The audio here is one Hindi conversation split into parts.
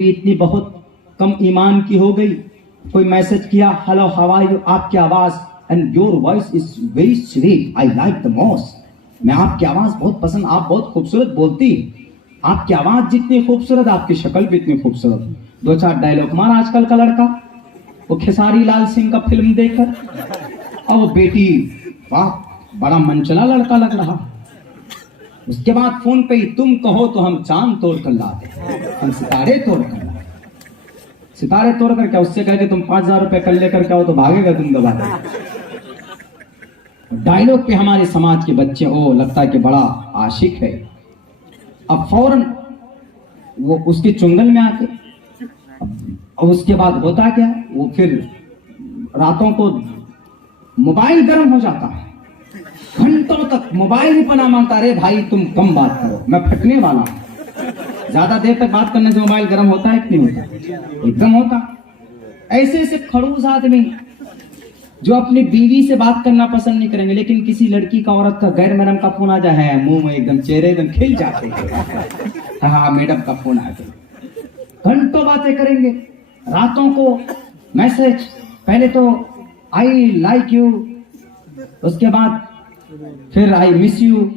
इतनी बहुत कम ईमान की हो गई। कोई मैसेज किया, हेलो हाउ आर यू, आपकी आवाज and your voice is very sweet, I like the most. मैं आपकी आवाज बहुत पसंद, आप बहुत खूबसूरत बोलती, आपकी आवाज जितनी खूबसूरत आपकी शक्ल भी इतनी खूबसूरत। दो चार डायलॉग मार आजकल का लड़का, वो खेसारी लाल सिंह का फिल्म देखकर, और वो बेटी वाह बड़ा मनचला लड़का लग रहा। उसके बाद फोन पे ही तुम कहो तो हम चांद तोड़ कर लाते, हम सितारे तोड़ कर लाते। सितारे तोड़ कर क्या, उससे कह के तुम 5,000 रुपए कर लेकर क्या हो तो भागेगा तुम दबा। डायलॉग पे हमारे समाज के बच्चे हो लगता है कि बड़ा आशिक है, अब फौरन वो उसके चुंगल में आके, और उसके बाद होता क्या, वो फिर रातों को मोबाइल गर्म हो जाता है, घंटों तक मोबाइल ही पना मांगता। रे भाई तुम कम बात करो, मैं फटने वाला हूं। ज्यादा देर तक बात करने से मोबाइल गर्म होता है कि नहीं होता? एकदम होता। ऐसे ऐसे खड़ूस आदमी जो अपनी बीवी से बात करना पसंद नहीं करेंगे, लेकिन किसी लड़की का, औरत का, गैर महरम का फोन आ जाए है, मुंह में एकदम चेहरे एकदम खिल जाते हैं। हाँ मैडम का फोन आ गया, घंटों बातें करेंगे। रातों को मैसेज, पहले तो आई लाइक यू, उसके बाद फिर आई मिस यू,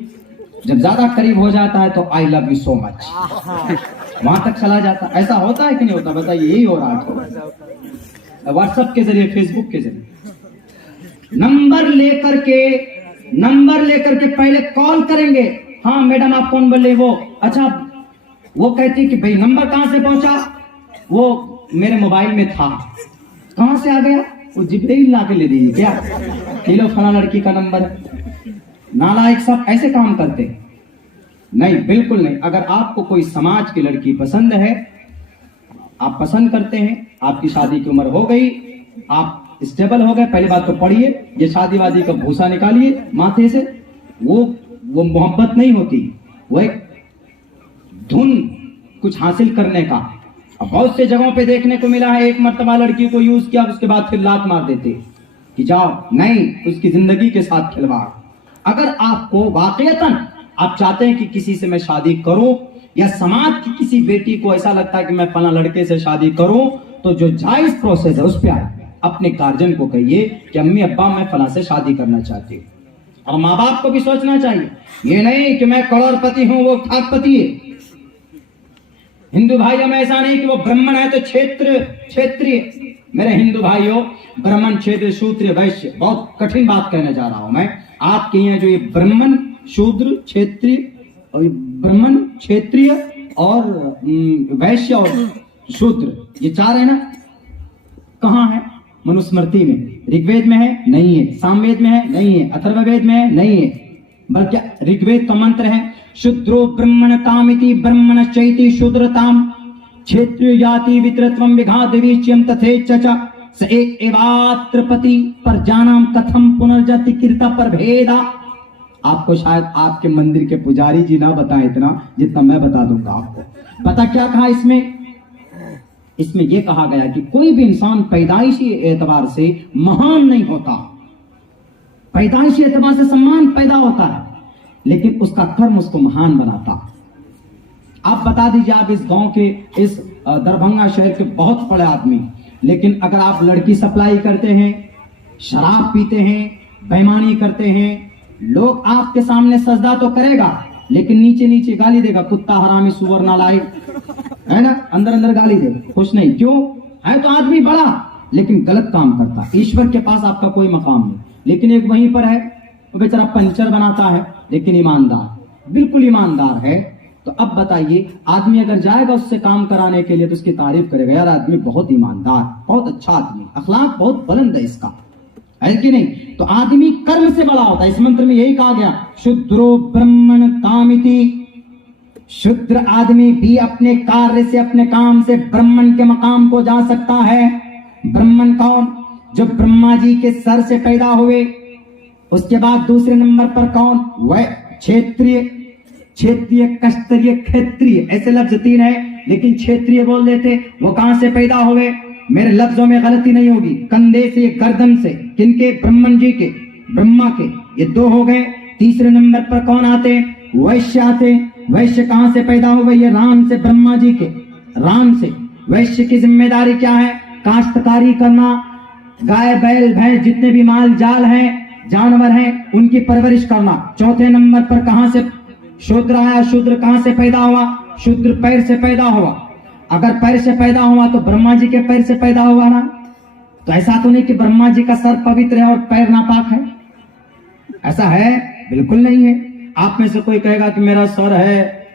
जब ज्यादा करीब हो जाता है तो I love you so much, वहां तक चला जाता। ऐसा होता है कि नहीं होता? बताइए, यही हो रहा है व्हाट्सएप के जरिए, फेसबुक के जरिए। नंबर लेकर के पहले कॉल करेंगे, हाँ मैडम आप कौन बोल रहे वो, अच्छा वो कहती कि भाई नंबर कहां से पहुंचा, वो मेरे मोबाइल में था, कहां से आ गया, वो जिब्रील ला के ले दीजिए क्या, ये लो फला लड़की का नंबर है। नालायक सब ऐसे काम करते नहीं, बिल्कुल नहीं। अगर आपको कोई समाज की लड़की पसंद है, आप पसंद करते हैं, आपकी शादी की उम्र हो गई, आप स्टेबल हो गए, पहली बात तो पढ़िए, ये शादीवादी का भूसा निकालिए माथे से, वो मोहब्बत नहीं होती, वो एक धुन कुछ हासिल करने का। अब बहुत से जगहों पे देखने को मिला है, एक मर्तबा लड़की को यूज किया, उसके बाद फिर लात मार देते कि जाओ, नहीं, उसकी जिंदगी के साथ खिलवाड़। अगर आपको वाकईतन आप चाहते हैं कि किसी से मैं शादी करूं, या समाज की किसी बेटी को ऐसा लगता है कि मैं फला लड़के से शादी करूं, तो जो जायज प्रोसेस है उस पर आए, अपने गार्जियन को कहिए कि अम्मी अब्बा मैं फला से शादी करना चाहती हूँ। और माँ बाप को भी सोचना चाहिए, ये नहीं कि मैं करोड़पति हूं वो खाकपति है। हिंदू भाइयों में ऐसा नहीं कि वो ब्राह्मण है तो क्षेत्रीय। मेरे हिंदू भाइयों, ब्राह्मण, क्षत्रिय, शूद्र, वैश्य, बहुत कठिन बात कहने जा रहा हूं मैं आपके यहाँ। जो ये ब्राह्मण, शूद्र, क्षेत्रीय, और ब्राह्मण, क्षेत्रीय और वैश्य और शूद्र, ये चार है ना, कहाँ है? मनुस्मृति में। ऋग्वेद में है? नहीं है। सामवेद में है? नहीं है। अथर्ववेद में है? नहीं है। बल्कि ऋग्वेद का मंत्र है, शूद्रो ब्रह्मणतामिति ब्रह्मणश्चैति शूद्रताम क्षेत्रीय जाति वितरत्वम विघातवीच्यम तथेच्च स एक एवात्रपति पर जानाम कथम पुनर्जति कीर्ता पर भेदा। आपको शायद आपके मंदिर के पुजारी जी ना बताएं इतना जितना मैं बता दूंगा आपको। पता क्या कहा इसमें? इसमें यह कहा गया कि कोई भी इंसान पैदाइशी एतबार से महान नहीं होता, पैदाइशी एतबार से सम्मान पैदा होता है, लेकिन उसका कर्म उसको महान बनाता। आप बता दीजिए, आप इस गांव के, इस दरभंगा शहर के बहुत बड़े आदमी, लेकिन अगर आप लड़की सप्लाई करते हैं, शराब पीते हैं, बेईमानी करते हैं, लोग आपके सामने सजदा तो करेगा, लेकिन नीचे नीचे गाली देगा, कुत्ता, हरामी, सुअर, नालायक, है ना, अंदर अंदर गाली देगा, खुश नहीं। क्यों? है तो आदमी बड़ा, लेकिन गलत काम करता। ईश्वर के पास आपका कोई मकाम नहीं, लेकिन एक वहीं पर है, वो बेचारा पंचर बनाता है, लेकिन ईमानदार, बिल्कुल ईमानदार है। तो अब बताइए, आदमी अगर जाएगा उससे काम कराने के लिए तो उसकी तारीफ करेगा, यार आदमी बहुत ईमानदार, बहुत अच्छा आदमी, अखलाक बहुत बुलंद है इसका, है कि नहीं? तो आदमी कर्म से बड़ा होता है। इस मंत्र में यही कहा गया, शूद्रो ब्राह्मण कामिति, शूद्र आदमी भी अपने कार्य से, अपने काम से ब्राह्मण के मकाम को जा सकता है। ब्राह्मण कौन? जो ब्रह्मा जी के सर से पैदा हुए। उसके बाद दूसरे नंबर पर कौन? वह क्षेत्रीय, कस्तरीय, क्षेत्रीय, ऐसे लफ्ज तीन है, लेकिन क्षेत्रीय बोल देते। वो कहां से पैदा हुए? मेरे लफ्जों में गलती नहीं होगी, कंधे से, गर्दन से, किनके? ब्रह्मन जी के, ब्रह्मा के, ये दो हो गए। तीसरे नंबर पर कौन आते? वैश्य आते। वैश्य कहां से पैदा हुए? ये राम से, ब्रह्मा जी के, राम से। वैश्य की जिम्मेदारी क्या है? काश्तकारी करना, गाय बैल भैंस जितने भी माल जाल हैं, जानवर हैं, उनकी परवरिश करना। चौथे नंबर पर कहां से शूद्र आया? शूद्र कहां से पैदा हुआ? शूद्र पैर से पैदा हुआ। अगर पैर से पैदा हुआ तो ब्रह्मा जी के पैर से पैदा हुआ ना? तो ऐसा तो नहीं कि ब्रह्मा जी का सर पवित्र है और पैर नापाक है, ऐसा है? बिल्कुल नहीं है। आप में से कोई कहेगा कि मेरा सर है,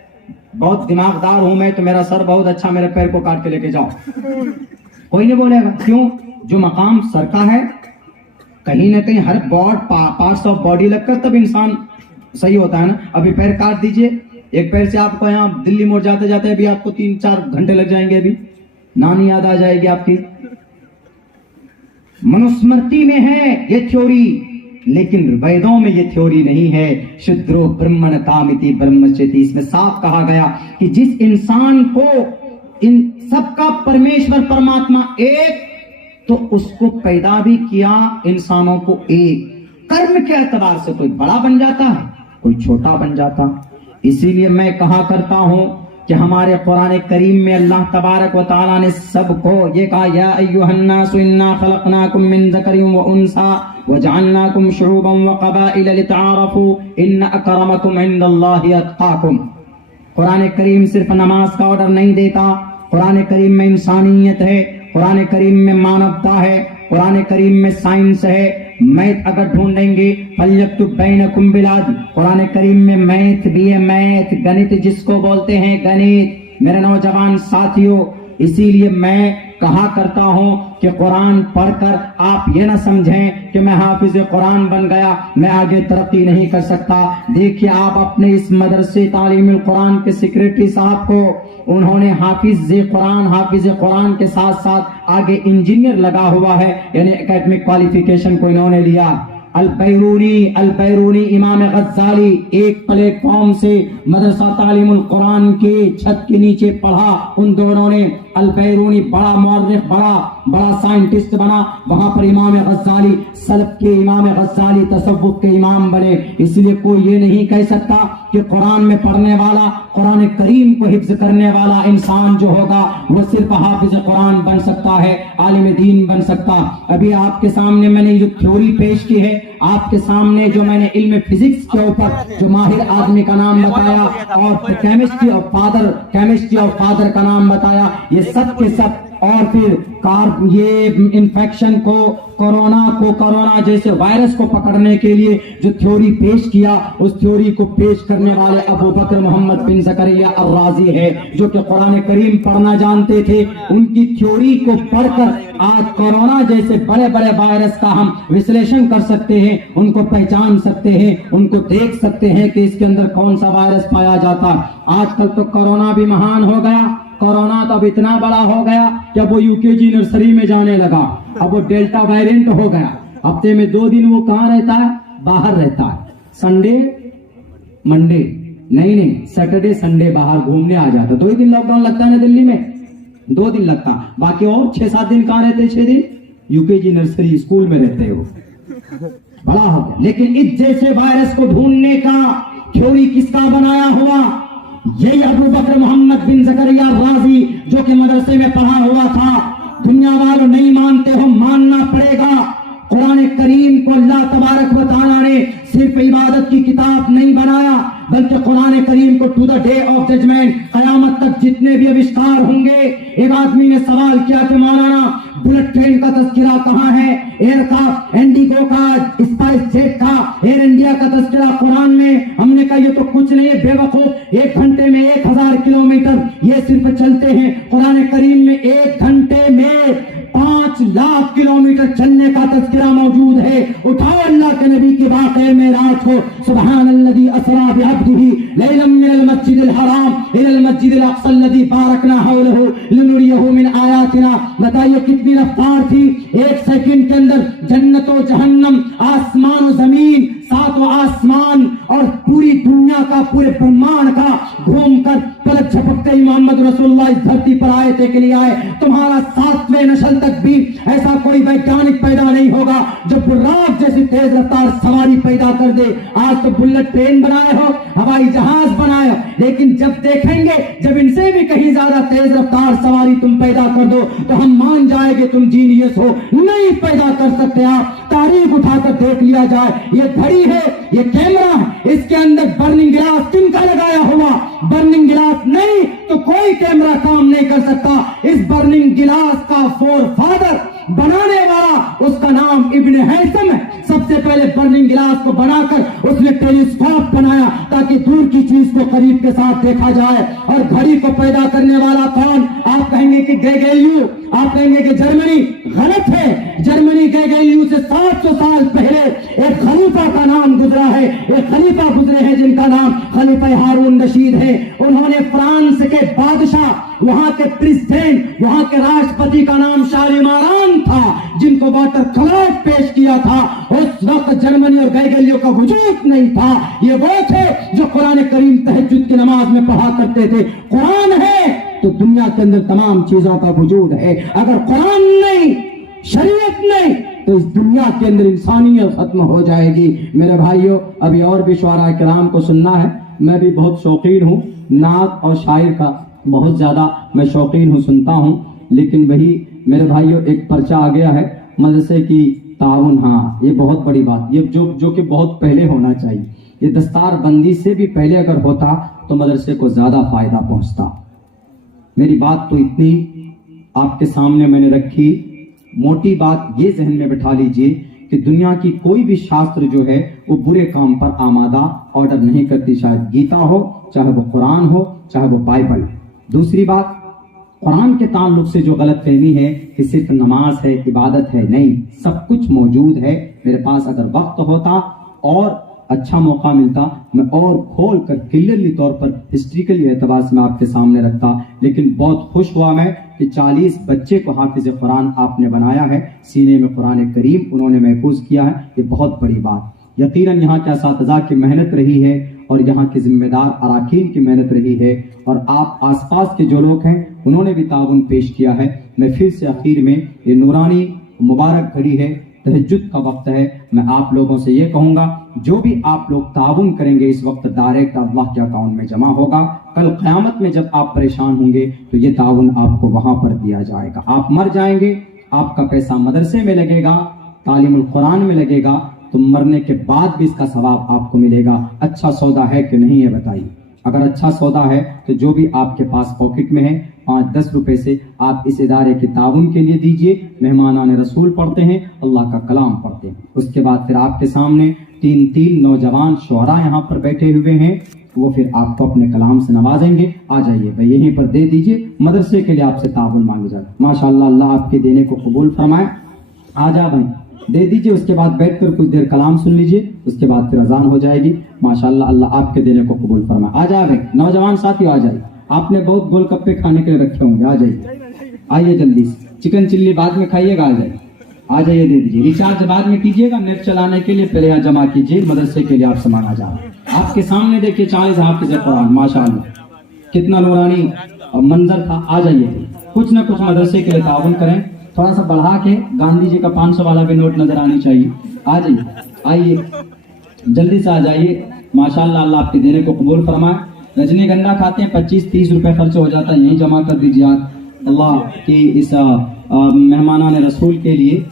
बहुत दिमागदार हूं मैं, तो मेरा सर बहुत अच्छा, मेरे पैर को काट के लेके जाओ, कोई नहीं बोलेगा। क्यों? जो मकाम सर का है, कहीं ना कहीं हर पार्ट्स ऑफ बॉडी लगकर तब इंसान सही होता है ना। अभी पैर काट दीजिए, एक पैर से आपको यहाँ दिल्ली मोड़ जाते जाते अभी आपको 3-4 घंटे लग जाएंगे, अभी नानी याद आ जाएगी आपकी। मनुस्मृति में है ये थ्योरी, लेकिन वेदों में ये थ्योरी नहीं है। शुद्रो ब्रह्मण कामिति ब्रह्मचेति, इसमें साफ कहा गया कि जिस इंसान को इन सबका परमेश्वर परमात्मा एक, तो उसको पैदा भी किया इंसानों को एक। कर्म के एतबार से कोई बड़ा बन जाता है, कोई छोटा बन जाता। इसीलिए मैं कहा करता हूं कि हमारे कुरान करीम में अल्लाह तबारक व तआला ने सबको ये कहा, या अय्युहन्नासु इन्ना खलकनाकुम मिन ज़करिन व उन्सा व जअलनाकुम शुऊबन व क़बाइल लितआरफू इन्न अकरमकुम इंदल्लाहि अत्क़ाकुम। कुरान करीम सिर्फ नमाज का ऑर्डर नहीं देता, कुरान करीम में इंसानियत है, कुरान करीम में मानवता है, कुरान करीम में साइंस है। मैथ अगर ढूंढेंगे फल्यक्तुब बैनकुम बिलाद, कुरान करीम में मैथ भी है, मैथ गणित जिसको बोलते हैं गणित, मेरे नौजवान साथियों। इसीलिए मैं कहा करता हूं कि कुरान पढ़कर आप ये ना समझें कि मैं हाफिज कुरान बन गया, मैं आगे तरक्की नहीं कर सकता। देखिए आप अपने इस मदरसे तालीमुल कुरान के सेक्रेटरी साहब को, उन्होंने हाफिज कुरान के साथ साथ आगे इंजीनियर लगा हुआ है, यानी एकेडमिक क्वालिफिकेशन को इन्होंने लिया। अल बैरूनी इमाम गज़्ज़ाली एक प्लेटफॉर्म से मदरसा तालीमुल कुरान के छत के नीचे पढ़ा, उन दोनों ने। अल बैरूनी बड़ा मौर्रिख, बड़ा साइंटिस्ट बना, वहां पर इमाम गज़्ज़ाली सलफ के इमाम गज़्ज़ाली तसव्वुफ के इमाम बने। इसलिए कोई ये नहीं कह सकता कि कुरान में पढ़ने वाला, कुरान करीम को हिफ्ज करने वाला इंसान जो होगा वो सिर्फ हाफिज कुरान बन सकता है, आलिम दीन बन सकता। अभी आपके सामने मैंने जो थ्योरी पेश की है, आपके सामने जो मैंने इल्म फिजिक्स के ऊपर जो माहिर आदमी का नाम बताया और केमिस्ट्री ऑफ फादर का नाम बताया, ये सब के सब, और फिर ये इन्फेक्शन को, कोरोना जैसे वायरस को पकड़ने के लिए जो थ्योरी पेश किया, उस थ्योरी को पेश करने वाले अबू बकर मोहम्मद बिन ज़करिया अर्राज़ी है, जो कि कुरान करीम पढ़ना जानते थे। उनकी थ्योरी को पढ़कर आज कोरोना जैसे बड़े बड़े वायरस का हम विश्लेषण कर सकते हैं, उनको पहचान सकते हैं, उनको देख सकते हैं कि इसके अंदर कौन सा वायरस पाया जाता। आजकल तो कोरोना भी महान हो गया, कोरोना तो अब इतना बड़ा हो गया कि अब वो यूकेजी नर्सरी में जाने लगा, अब वो डेल्टा वेरिएंट हो गया। हफ्ते में 2 दिन वो कहाँ रहता है? बाहर रहता है। संडे मंडे नहीं, सैटरडे संडे बाहर घूमने आ जाता। 2 ही दिन लॉकडाउन लगता है ना दिल्ली में, 2 दिन लगता, बाकी और 6-7 दिन कहाँ रहते? 6 दिन यूकेजी नर्सरी स्कूल में रहते हो, बड़ा हो गया। लेकिन इस जैसे वायरस को ढूंढने का थ्योरी किसका बनाया हुआ? यही अबू बकर मोहम्मद बिन ज़करिया राज़ी, जो कि मदरसे में पढ़ा हुआ था। दुनिया वालों नहीं मानते हो, मानना पड़ेगा। कुरान करीम को अल्लाह तबारक व तआला ने सिर्फ इबादत की किताब नहीं बनाया, बल्कि कुरान करीम को to the day of judgement, कयामत तक जितने भी आविष्कार होंगे। एक आदमी ने सवाल किया कि मौलाना बुलेट ट्रेन का तस्करा कहाँ है? एयरक्राफ्ट, इंडिगो का, स्पाइस जेट का, एयर इंडिया का तस्करा कुरान में। हमने कहा ये तो कुछ नहीं है बेवकूफ, 1 घंटे में 1000 किलोमीटर ये सिर्फ चलते हैं। कुरान करीम में 1 घंटे में 5 लाख किलोमीटर चलने का तस्करा मौजूद है। उठाओ अल्लाह के नबी की वाक़े मेराज को, सुब्हानल्लज़ी असरा बिअब्दिही लैलन मिनल मस्जिदिल हराम इलल मस्जिदिल अक़सा अल्लज़ी बारकना हौलहु लिनुरियहु मिन आयातिना। बताइए कितनी रफ्तार थी? 1 सेकंड के अंदर जन्नत और जहन्नम, आसमान और जमीन, 7वां आसमान और पूरी दुनिया का, पूरे ब्रह्मांड का घूमकर पलक झपकते ही मोहम्मद रसूलुल्लाह इस धरती पर आए थे के लिए आए। तुम्हारा 7 50वें नस्ल तक भी ऐसा कोई वैज्ञानिक पैदा नहीं होगा जो बुर्राक जैसी तेज रफ्तार सवारी पैदा कर दे। आज तो बुलेट ट्रेन बनाए हो, हवाई जहाज बनाए हो, लेकिन जब देखेंगे जब इनसे भी कहीं ज्यादा तेज रफ्तार सवारी तुम पैदा कर दो तो हम मान जाएंगे तुम जीनियस हो। नहीं पैदा कर सकते आप। तारीख उठाकर देख लिया जाए, ये घड़ी है, ये कैमरा है, इसके अंदर बर्निंग गिलास किनका लगाया हुआ? बर्निंग गिलास नहीं तो कोई कैमरा काम नहीं कर सकता। इस बर्निंग गिलास का फोरफादर बनाने वाला, उसका नाम इब्न हैसम है। सबसे पहले बर्निंग गिलास को बनाकर उसने टेलीस्कोप बनाया ताकि दूर की चीज को करीब के साथ देखा जाए। और घड़ी को पैदा करने वाला कौन? आप कहेंगे कि गैलीलियो, आप कहेंगे कि जर्मनी। गलत है। जर्मनी गैलीलियो से 700 साल पहले एक खलीफा का नाम गुजरा है। एक खलीफा गुजरे हैं जिनका नाम खलीफा हारून रशीद है। उन्होंने फ्रांस के बादशाह, वहां के प्रेसिडेंट, वहां के राष्ट्रपति का नाम शालिमारान था, जिनको वाटर कलर पेश किया था। उस वक्त जर्मनी और गैलीलियो का वजूद नहीं था। ये वो थे जो कुरान करीम तहज्जुद की नमाज में पढ़ा करते थे। कुरान है तो दुनिया के अंदर तमाम चीजों का वजूद है। अगर कुरान नहीं, शरीयत नहीं, तो इस दुनिया के अंदर इंसानियत खत्म हो जाएगी। मेरे भाइयों, अभी और भी शुअरा किराम को सुनना है। मैं भी बहुत शौकीन हूँ नात और शायर का, बहुत ज्यादा मैं शौकीन हूँ, सुनता हूँ। लेकिन वही मेरे भाइयों एक पर्चा आ गया है मदरसे की ताउन। हाँ, ये बहुत बड़ी बात, ये जो कि बहुत पहले होना चाहिए। ये दस्तार बंदी से भी पहले अगर होता तो मदरसे को ज्यादा फायदा पहुंचता। मेरी बात तो इतनी आपके सामने मैंने रखी। मोटी बात ये जहन में बैठा लीजिए कि दुनिया की कोई भी शास्त्र जो है वो बुरे काम पर आमादा ऑर्डर नहीं करती। शायद गीता हो, चाहे वो कुरान हो, चाहे वो बाइबल। दूसरी बात, कुरान के ताल्लुक से जो गलत फहमी है कि सिर्फ नमाज है, इबादत है, नहीं, सब कुछ मौजूद है। मेरे पास अगर वक्त होता और अच्छा मौका मिलता, मैं और खोल कर क्लियरली तौर पर हिस्ट्रिकली एतबार से मैं आपके सामने रखता। लेकिन बहुत खुश हुआ मैं कि 40 बच्चे को हाफिज कुरान आपने बनाया है, सीने में कुरान करीम उन्होंने महफूज किया है। ये बहुत बड़ी बात। यकीनन यहाँ के असातिज़ा की मेहनत रही है और यहाँ के जिम्मेदार अराकीन की मेहनत रही है, और आप आसपास के जो लोग हैं उन्होंने भी ताउन पेश किया है। मैं फिर से आखिर में, ये नूरानी मुबारक घड़ी है, तहज्जुद का वक्त है, मैं आप लोगों से ये कहूंगा जो भी आप लोग ताउन करेंगे इस वक्त डायरेक्ट अल्लाह के अकाउंट में जमा होगा। कल क़यामत में जब आप परेशान होंगे तो ये ताउन आपको वहां पर दिया जाएगा। आप मर जाएंगे, आपका पैसा मदरसे में लगेगा, तालीमुल कुरान में लगेगा, तो मरने के बाद भी इसका सवाब आपको मिलेगा। अच्छा सौदा है कि नहीं है बताइए? अगर अच्छा सौदा है तो जो भी आपके पास पॉकेट में है 5-10 रुपए से आप इस इदारे के ताउन के लिए दीजिए। मेहमानाने रसूल पढ़ते हैं, अल्लाह का कलाम पढ़ते हैं। उसके बाद फिर आपके सामने 3 नौजवान शुअरा यहाँ पर बैठे हुए हैं, वो फिर आपको अपने कलाम से नवाजेंगे। आ जाइए भाई, यहीं पर दे दीजिए। मदरसे के लिए आपसे ताउन मांगे जाए। माशाअल्लाह, अल्लाह आपके देने को कबूल फरमाए। आ जा भाई, दे दीजिए। उसके बाद बैठकर कुछ देर कलाम सुन लीजिए, उसके बाद फिर अजान हो जाएगी। माशाअल्लाह, अल्लाह आपके देने को कबूल फरमाए। आ जाए भाई, नौजवान साथियों आ जाइए। आपने बहुत गोलगप्पे खाने के लिए रखे होंगे, आ जाइए, आइए जल्दी से। चिकन चिल्ली बाद में खाइएगा, आ जाइए, आ जाइए, दे दीजिए। रिचार्ज बाद में कीजिएगा, नेट चलाने के लिए पहले यहाँ जमा कीजिए। मदरसे के लिए आपसे मांगा जा रहा है। आपके सामने देखिए 40 हाफिज़ कुरान, माशाअल्लाह कितना नूरानी मंजर था। आ जाइए, कुछ ना कुछ मदरसे के लिए ताउन करें। थोड़ा सा बढ़ा के गांधी जी का 500 वाला भी नोट नजर आनी चाहिए। आ जाइए, आइए जल्दी से आ जाइए। माशाअल्लाह, अल्लाह आपके देने को कबूल फरमाए। रजनीगंधा खाते हैं 25-30 रुपए खर्च हो जाता है, यही जमा कर दीजिए आप अल्लाह की इस मेहमानाने रसूल के लिए।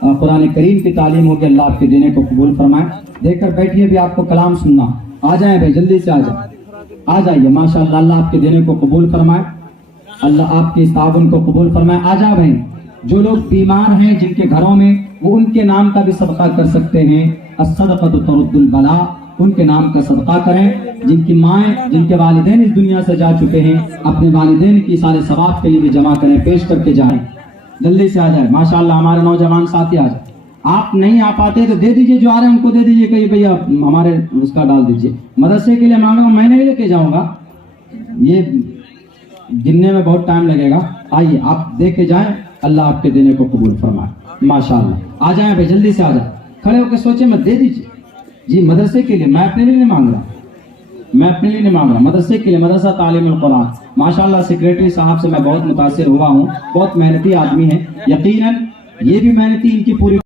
कुरान करीम की तालीम होगी, अल्लाह आपके देने को कबूल फरमाए। देखकर बैठिए, भी आपको कलाम सुनना। आ जाए भाई, जल्दी से आ जाए, आ जाइए। माशाअल्लाह, अल्लाह आपके देने को कबूल फरमाए, अल्लाह आपके इस ताउन को कबूल फरमाए। आ जाए भाई, जो लोग बीमार हैं जिनके घरों में, वो उनके नाम का भी सदका कर सकते हैं। अस्सदक़तु तुरुद्दुल बला, उनके नाम का सदका करें। जिनकी माएँ, जिनके वालिदैन इस दुनिया से जा चुके हैं, अपने वालिदैन की सारे सवाब के लिए भी जमा करें, पेश करके जाएं। जल्दी से आ जाए। माशाअल्लाह, हमारे नौजवान साथी आ जाए। आप नहीं आ पाते तो दे दीजिए, जो आ रहे हैं उनको दे दीजिए। कहीं भैया हमारे उसका डाल दीजिए। मदरसे के लिए मांगा, मैं नहीं लेके जाऊंगा, ये गिनने में बहुत टाइम लगेगा। आइए आप दे के जाए, अल्लाह आपके देने को कबूल फरमाए। माशाअल्लाह, आ जाए भाई, जल्दी से आ जाए। खड़े होकर सोचे मत, दे दीजिए जी। मदरसे के लिए, मैं अपने लिए नहीं मांग रहा, मैं अपने लिए नहीं मांग रहा, मदरसे के लिए, मदरसा तालीमुल कुरान। माशाल्लाह सेक्रेटरी साहब से मैं बहुत मुतासिर हुआ हूँ, बहुत मेहनती आदमी है। यकीनन ये भी मेहनती, इनकी पूरी